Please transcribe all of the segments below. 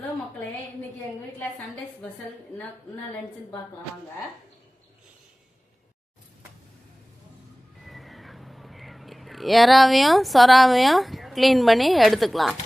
Hello மக்களே, இன்னைக்கு எங்கள் வீட்டில் சண்டே ஸ்பெஷல் என்ன லஞ்சுன்னு பார்க்கலாம் வாங்க. எறாவையும் சொராவையும் க்ளீன் பண்ணி எடுத்துக்கலாம்.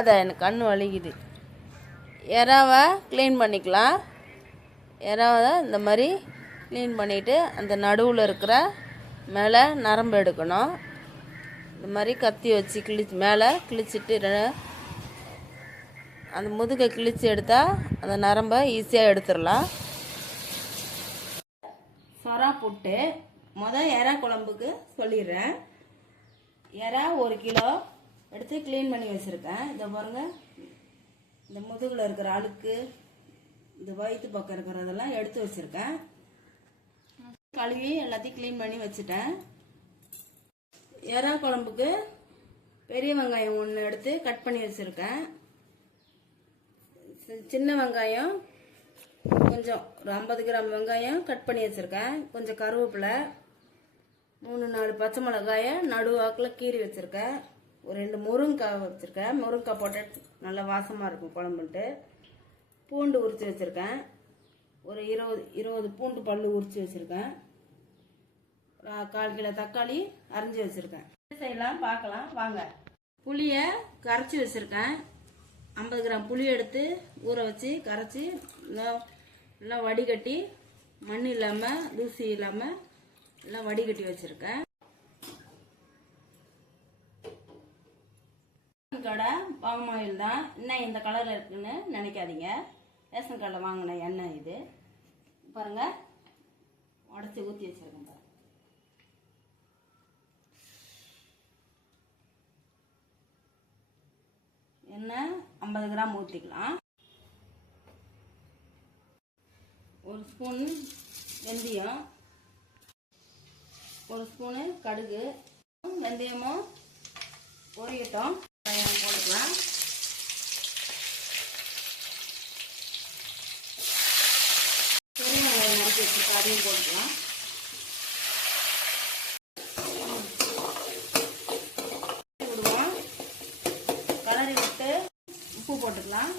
அதை எனக்கு கண் வலிக்குது. எறாவை க்ளீன் பண்ணிக்கலாம். எறாவை இந்த மாதிரி க்ளீன் பண்ணிவிட்டு அந்த நடுவில் இருக்கிற மேலே நரம்பு எடுக்கணும். இந்த மாதிரி கத்தி வச்சு மேலே கிழிச்சிட்டு அந்த முதுகை கிழிச்சு எடுத்தால் அந்த நரம்பை ஈஸியாக எடுத்துடலாம். சொரா போட்டு எறா குழம்புக்கு சொல்லிடுறேன். எறா 1 கிலோ எடுத்து க்ளீன் பண்ணி வச்சுருக்கேன். இதை பாருங்கள், இந்த முதுகில் இருக்கிற அழுக்கு, இந்த வயிற்று பக்கம் இருக்கிறதெல்லாம் எடுத்து வச்சுருக்கேன். கழுவி எல்லாத்தையும் க்ளீன் பண்ணி வச்சுட்டேன். எறா குழம்புக்கு பெரிய வெங்காயம் 1 எடுத்து கட் பண்ணி வச்சுருக்கேன். சின்ன வெங்காயம் கொஞ்சம் ஒரு 50 கிராம் வெங்காயம் கட் பண்ணி வச்சுருக்கேன். கொஞ்சம் கருவேப்பிலை, 3-4 பச்சை மிளகாயை நடுவாக்கில் கீறி வச்சுருக்கேன். ஒரு 2 முருங்கைக்காய் வச்சுருக்கேன். முருங்கைக்காய் போட்டால் நல்லா வாசமாக இருக்கும் குழம்புன்ட்டு. பூண்டு உரித்து வச்சுருக்கேன். ஒரு 20 பூண்டு பல்லு உரித்து வச்சுருக்கேன். 1/4 கிலோ தக்காளி அரிஞ்சு வச்சுருக்கேன். செய்யலாம் பார்க்கலாம் வாங்க. புளியை கரைச்சி வச்சுருக்கேன். 50 கிராம் புளி எடுத்து ஊற வச்சு கரைச்சி எல்லாம் வடிகட்டி, மண் இல்லாமல் தூசி இல்லாமல் எல்லாம் வடிகட்டி வச்சுருக்கேன். கடை பாம் ஆயில் தான். இன்னும் இந்த கலரில் இருக்குன்னு நினைக்காதீங்க. ரேஷன் கடையில் வாங்கின எண்ணெய் இது. பாருங்கள், உடச்சி ஊற்றி வச்சுருக்கேன். பாருங்கள், எண்ணெய் 50 கிராம் ஊற்றிக்கலாம். 1 ஸ்பூன் வெந்தயம், 1 ஸ்பூனு கடுகு. வெந்தயமும் பொரியட்டும். போட்டுக்கலாம். பெரிய வெங்காயம் நறுக்கி வச்சுட்டு அதையும் போட்டுக்கலாம். விடுவோம். கலரி விட்டு உப்பு போட்டுக்கலாம்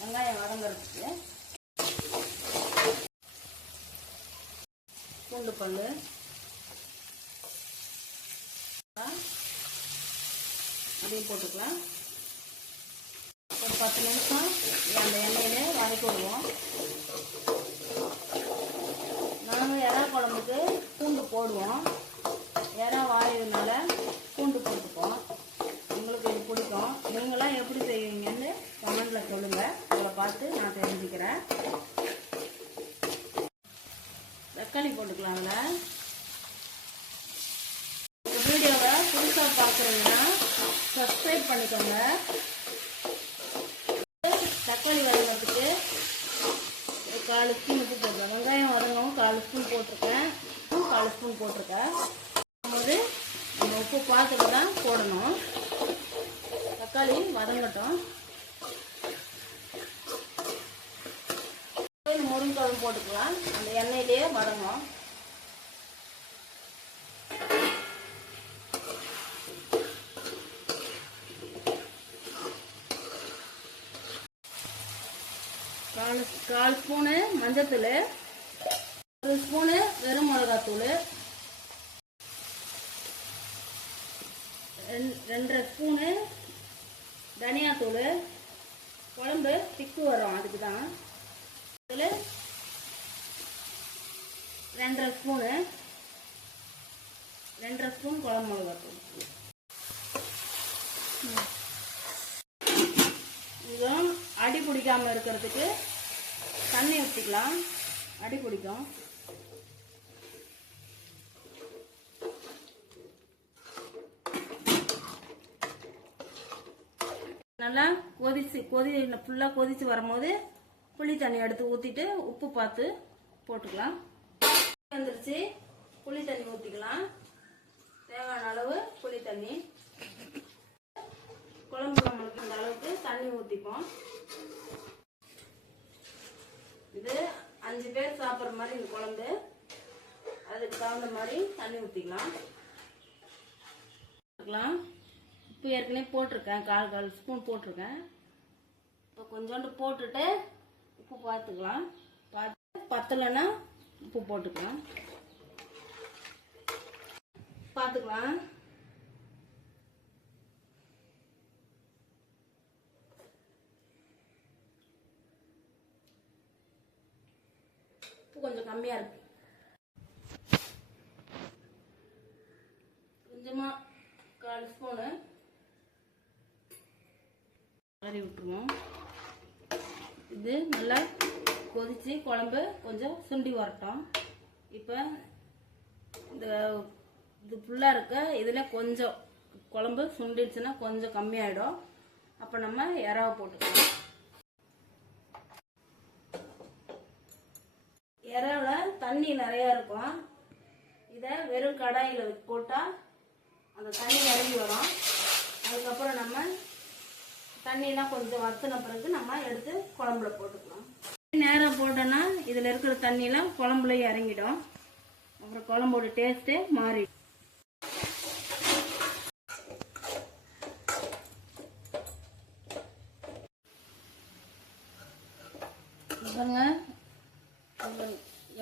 வெங்காயம் வதங்கிறதுக்கு. பூண்டு பல்லு அதையும் போட்டுக்கலாம். ஒரு 10 நிமிஷம் அந்த எண்ணெயிலே வதக்கி விடுவோம். நாங்கள் எறா குழம்புக்கு பூண்டு போடுவோம். எறா வாயுனால பூண்டு போட்டுப்போம். உங்களுக்கு இது பிடிக்கும். நீங்களாம் எப்படி செய்வீங்கன்னு கமெண்டில் சொல்லுங்கள். உங்களை பார்த்து நான் தெரிஞ்சுக்கிறேன். தக்காளி போட்டுக்கலாம். அதில் வீடியோவை புதுசாக பார்க்குறீங்கன்னா சப்ஸ்கிரைப் பண்ணிக்கோங்க. தக்காளி வதங்கிறதுக்கு ஒரு 1/4 ஸ்பூன் உப்பு போட்டுருக்கேன். வெங்காயம் வதங்கவும் 1/4 ஸ்பூன் போட்டிருக்கேன். 1/4 ஸ்பூன் போட்டிருக்கேன். போது நம்ம உப்பு பார்த்துட்டு தான் போடணும். தக்காளி வதங்கட்டும். முருங்கைக்காயும் போட்டுக்கலாம். அந்த எண்ணெயிலேயே வதங்கும். கால் ஸ்பூனு மஞ்சத்தூள், 1 ஸ்பூனு வெறும் மிளகாத்தூள், 2.5 ஸ்பூனு தனியாத்தூள். குழம்பு திக்கு வரும், அதுக்கு தான். 2.5 ஸ்பூனு குழம்பு மிளகாத்தூள். இதுவும் அடி பிடிக்காமல் இருக்கிறதுக்கு தண்ணி ஊற்றிக்கலாம். அடி பிடிக்கும். நல்லா ஃபுல்லாக கொதிச்சு வரும்போது புளி தண்ணி எடுத்து ஊற்றிட்டு உப்பு பார்த்து போட்டுக்கலாம். வந்துருச்சு, புளி தண்ணி ஊற்றிக்கலாம். தேவையான அளவு புளி தண்ணி. குழம்பு நம்மளுக்கு இந்த அளவுக்கு தண்ணி ஊற்றிப்போம். இது 5 பேர் சாப்பிட்ற மாதிரி இந்த குழம்பு. அதுக்கு தகுந்த மாதிரி தண்ணி ஊற்றிக்கலாம். உப்பு ஏற்கனவே போட்டிருக்கேன், 1/4 ஸ்பூன் போட்டிருக்கேன். இப்போ கொஞ்சோண்டு போட்டுட்டு உப்பு பார்த்துக்கலாம். பார்த்து பத்தலைன்னா உப்பு போட்டுக்கலாம். பார்த்துக்கலாம். உப்பு கொஞ்சம் கம்மியாக இருக்கு. கொஞ்சமாக 1/4 ஸ்பூனு கலரி விட்டுருவோம். இது நல்லா கொதிச்சு குழம்பு கொஞ்சம் சுண்டி வரட்டும். இப்போ இது ஃபுல்லாக இருக்க இதில் கொஞ்சம் குழம்பு சுண்டிடுச்சுன்னா கொஞ்சம் கம்மியாயிடும். அப்போ நம்ம இறாவை போட்டுக்கலாம். இறாவில் தண்ணி நிறையா இருக்கும். இதை வெறும் கடாயில் போட்டால் அந்த தண்ணி இறங்கி வரும். அதுக்கப்புறம் நம்ம தண்ணியெலாம் கொஞ்சம் வற்றின பிறகு நம்ம எடுத்து குழம்புல போட்டுக்கலாம். நேரம் போட்டோன்னா இதில் இருக்கிற தண்ணியெலாம் குழம்புல இறங்கிடும். அப்புறம் குழம்போட டேஸ்ட்டே மாறிடும். பாருங்க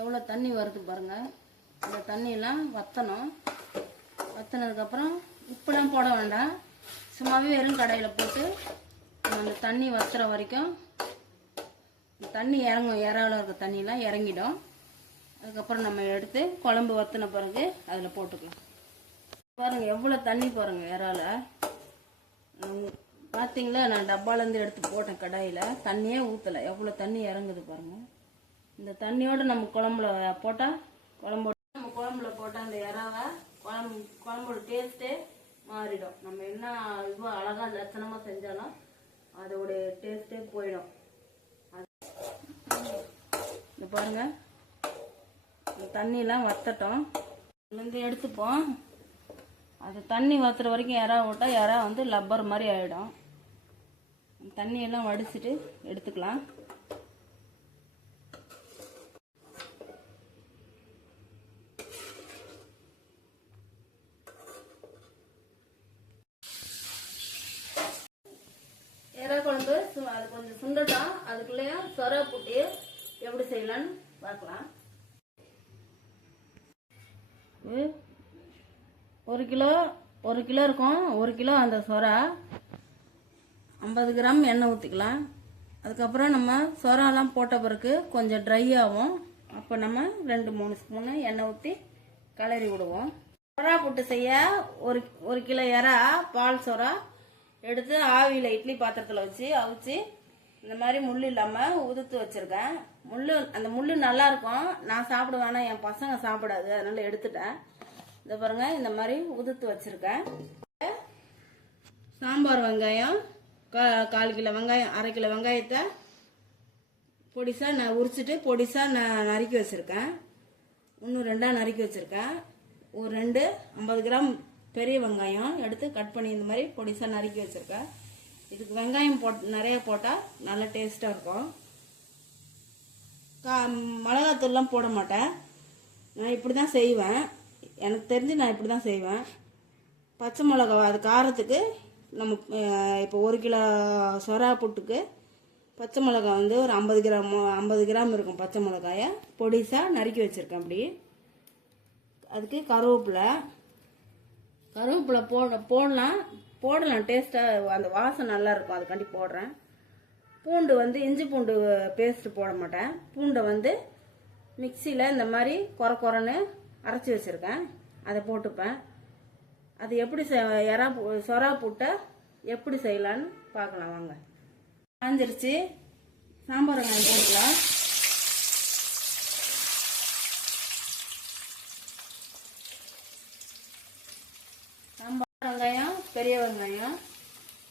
எவ்வளோ தண்ணி வருது பாருங்க. இந்த தண்ணியெல்லாம் வற்றணும். வற்றினதுக்கப்புறம் உப்புலாம் போட வேண்டாம். சும்மாவே வெறும் கடாயில் போட்டு அந்த தண்ணி வற்றுற வரைக்கும் தண்ணி இறங்கும். இறாவில் இருக்க தண்ணியெலாம் இறங்கிடும். அதுக்கப்புறம் நம்ம எடுத்து குழம்பு வற்றின பிறகு அதில் போட்டுக்கலாம். பாருங்கள் எவ்வளோ தண்ணி பாருங்கள் இறாவில். பார்த்தீங்களா, நான் டப்பாலேருந்து எடுத்து போட்டேன் கடாயில். தண்ணியே ஊற்றலை, எவ்வளோ தண்ணி இறங்குது பாருங்கள். இந்த தண்ணியோடு நம்ம குழம்புல போட்டால் நம்ம குழம்புல போட்டால் அந்த இறாவை குழம்போட டேஸ்ட்டே மாறிடும். நம்ம என்ன இவ்வளோ அழகாக லட்சணமாக செஞ்சாலும் அதோட டேஸ்ட்டே போயிடும். இந்த பாருங்க தண்ணியெலாம் வற்றட்டும். இதுலேருந்து எடுத்துப்போம். அது தண்ணி வற்றுற வரைக்கும் இறா விட்டால் இறா வந்து லப்பர் மாதிரி ஆகிடும். தண்ணியெல்லாம் வடிச்சிட்டு எடுத்துக்கலாம். இறா குழம்பு அது கொஞ்சம் சுண்டட்டும். அதுக்குள்ளேயும் சொரை புட்டி எப்படி செய்யலான்னு பார்க்கலாம். 1 கிலோ இருக்கும். 1 கிலோ அந்த சொரா 50 கிராம் எண்ணெய் ஊற்றிக்கலாம். அதுக்கப்புறம் நம்ம சொராலாம் போட்ட பிறகு கொஞ்சம் ட்ரை ஆகும். அப்போ நம்ம 2-3 ஸ்பூனு எண்ணெய் ஊற்றி கிளறி விடுவோம். சொரா புட்டு செய்ய 1 கிலோ இறா பால் சொரா எடுத்து ஆவியில் இட்லி பாத்திரத்தில் வச்சு அவிச்சு இந்த மாதிரி முள் இல்லாமல் உதுத்து வச்சுருக்கேன். அந்த முள் நல்லா இருக்கும். நான் சாப்பிடுவேன்னா என் பசங்க சாப்பிடாது, அதனால எடுத்துட்டேன். இதை பாருங்க, இந்த மாதிரி உதுத்து வச்சுருக்கேன். சாம்பார் வெங்காயம் 1/4 கிலோ வெங்காயம், 1/2 கிலோ வெங்காயத்தை பொடிசாக நான் உரிச்சிட்டு பொடிசாக நான் நறுக்கி வச்சுருக்கேன். இன்னும் 2 நறுக்கி வச்சுருக்கேன். ஒரு 2 50 கிராம் பெரிய வெங்காயம் எடுத்து கட் பண்ணி இந்த மாதிரி பொடிசாக நறுக்கி வச்சுருக்கேன். இதுக்கு வெங்காயம் நிறைய போட்டால் நல்லா டேஸ்ட்டாக இருக்கும். மிளகாத்தூள்லாம் போட மாட்டேன். நான் இப்படி தான் செய்வேன். எனக்கு தெரிஞ்சு நான் இப்படி தான் செய்வேன். பச்சை மிளகா அது காரத்துக்கு நம்ம இப்போ 1 கிலோ சொரா புட்டுக்கு பச்சை மிளகா வந்து ஒரு 50 கிராம் இருக்கும். பச்சை மிளகாயை பொடிசாக நறுக்கி வச்சுருக்கேன். அப்படி அதுக்கு கருவேப்பிலை போடலாம் டேஸ்ட்டாக அந்த வாசனை நல்லா இருக்கும். அதுக்காண்டி போடுறேன். பூண்டு வந்து இஞ்சி பூண்டு பேஸ்ட்டு போட மாட்டேன். பூண்டை வந்து மிக்சியில் இந்த மாதிரி குறைன்னு அரைச்சி வச்சுருக்கேன். அதை போட்டுப்பேன். அது எப்படி சொரா புட்டை எப்படி செய்யலான்னு பார்க்கலாம் வாங்க. காஞ்சிருச்சு. சாம்பார் வெங்காயம் போட்டுக்கலாம். சாம்பார் வெங்காயம் பெரிய வெங்காயம்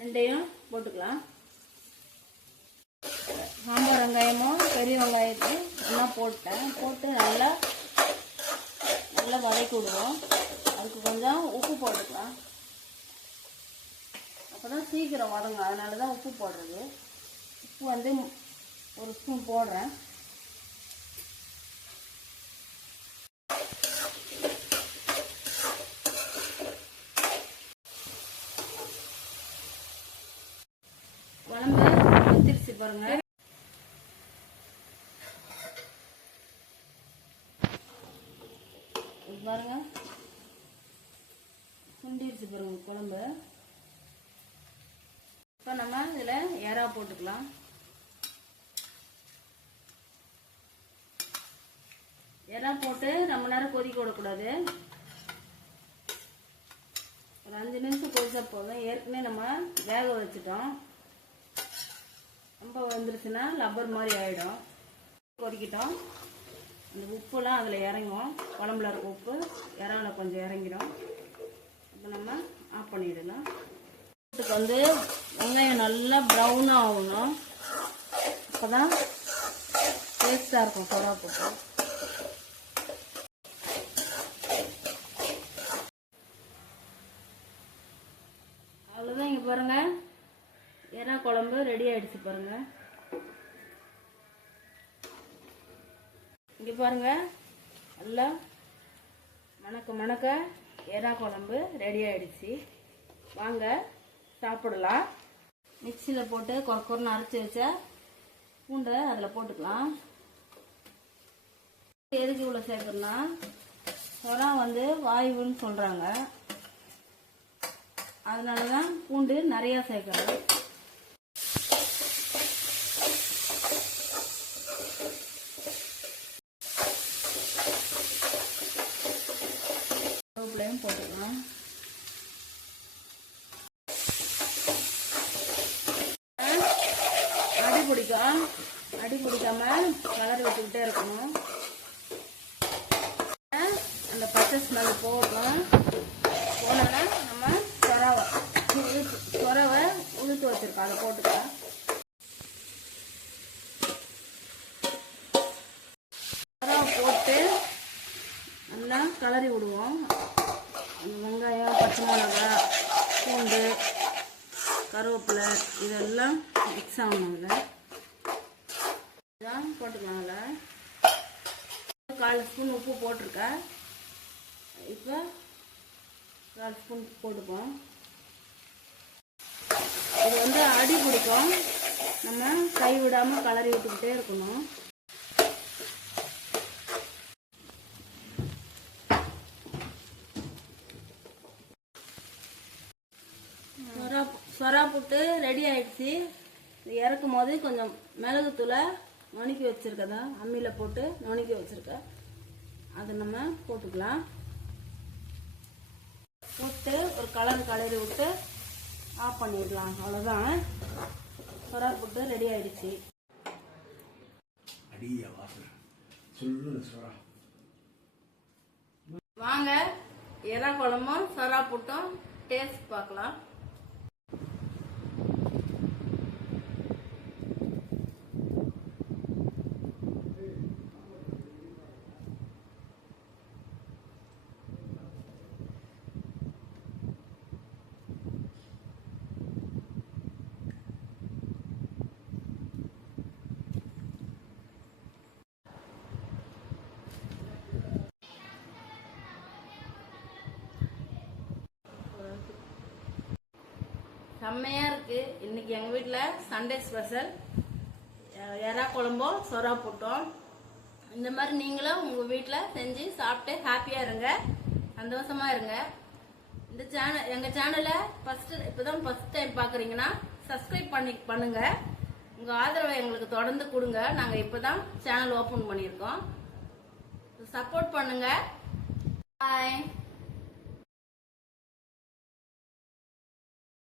2 போட்டுக்கலாம். சாம்பார் வெங்காயமும் பெரிய வெங்காயத்தையும் எல்லாம் போட்டு நல்லா வதக்கி விடுவோம். அதுக்கு கொஞ்சம் உப்பு போட்டுக்கலாம். அப்போ தான் சீக்கிரம் வதங்க. அதனால தான் உப்பு போடுறது. உப்பு வந்து 1 ஸ்பூன் போடுறேன். பாருங்க, பாருங்க சுண்டிருச்சு பாருங்க குழம்பு. இப்போ நம்ம இதில் எறா போட்டுக்கலாம். எறா போட்டு ரொம்ப நேரம் கொதிக்க விடக்கூடாது. ஒரு 5 நிமிஷம் கொதிச்சா போதும். ஏற்கனவே நம்ம வேக வச்சுட்டோம். ரொம்ப வந்துருச்சுன்னா லப்பர் மாதிரி ஆகிடும். கொதிக்கிட்டோம். அந்த உப்புலாம் அதில் இறங்கும். குழம்புல இருக்க உப்பு இறாவில் கொஞ்சம் இறங்கிடும். இப்போ நம்ம ஆஃப் பண்ணிடலாம். இதுக்கு வந்து வெங்காயம் நல்லா ப்ரௌனாக ஆகணும். அப்போ தான் டேஸ்ட்டாக இருக்கும் சொரா போட்டு. அவ்வளோதான். இங்கே பாருங்கள், எறா குழம்பு ரெடி ஆகிடுச்சு பாருங்கள். இங்கே பாருங்கள், நல்லா மணக்க எறா குழம்பு ரெடி ஆகிடுச்சு. வாங்க சாப்பிடலாம். மிக்சியில் போட்டு கொரன்னு அரைச்சி வச்ச பூண்டை அதில் போட்டுக்கலாம். எதுக்கு இவ்வளோ சேர்க்கணும்னா, சொரா வந்து வாயுன்னு சொல்கிறாங்க. அதனால தான் பூண்டு நிறையா சேர்க்குறேன். கருவேப்பிலையும் போட்டுக்கலாம். அடி பிடிக்காம கலர் விட்டுக்கிட்டே இருக்கணும். அந்த பச்சை ஸ்மெல் போகணும். போனோன்னா நம்ம சொரவை உளுத்து வச்சிருக்கோம், அதை போட்டுக்கலாம். சொரவை போட்டு நல்லா கலரி விடுவோம். வெங்காயம், பச்சை மிளகாய், பூண்டு, கருவேப்பிலை இதெல்லாம் மிக்ஸ் ஆகணும். இதான் போட்டுக்கலாம்ல. 1/4 ஸ்பூன் உப்பு போட்டிருக்கேன். இப்போ 1/4 ஸ்பூன் போட்டுப்போம். இது வந்து அடி பிடிக்கும். நம்ம கை விடாமல் கலரி விட்டுக்கிட்டே இருக்கணும். சொரா புட்டு ரெடி ஆயிடுச்சு. இறக்கும் போது கொஞ்சம் மிளகுத்தூளை நுணுக்கி வச்சுருக்கதா அம்மியில் போட்டு நுணுக்கி வச்சுருக்கேன். அதை நம்ம போட்டுக்கலாம். போட்டு ஒரு கலரி விட்டு ஆஃப் பண்ணிடலாம். அவ்வளோதான், சொரா புட்டு ரெடி ஆயிடுச்சு. வாங்க எறா குழம்பும் சொரா புட்டும் டேஸ்ட் பார்க்கலாம். செம்மையாக இருக்குது. இன்றைக்கி எங்கள் வீட்டில் சண்டே ஸ்பெஷல் எறா குழம்பும் சொரா புட்டும். இந்த மாதிரி நீங்களும் உங்கள் வீட்டில் செஞ்சு சாப்பிட்டு ஹாப்பியாக இருங்க, சந்தோஷமாக இருங்க. இந்த எங்கள் சேனலை இப்போ தான் ஃபஸ்ட் டைம் பார்க்குறீங்கன்னா சப்ஸ்கிரைப் பண்ணுங்கள். உங்கள் ஆதரவை எங்களுக்கு தொடர்ந்து கொடுங்க. நாங்கள் இப்போ தான் சேனல் ஓப்பன் பண்ணியிருக்கோம். சப்போர்ட் பண்ணுங்கள். பாய்.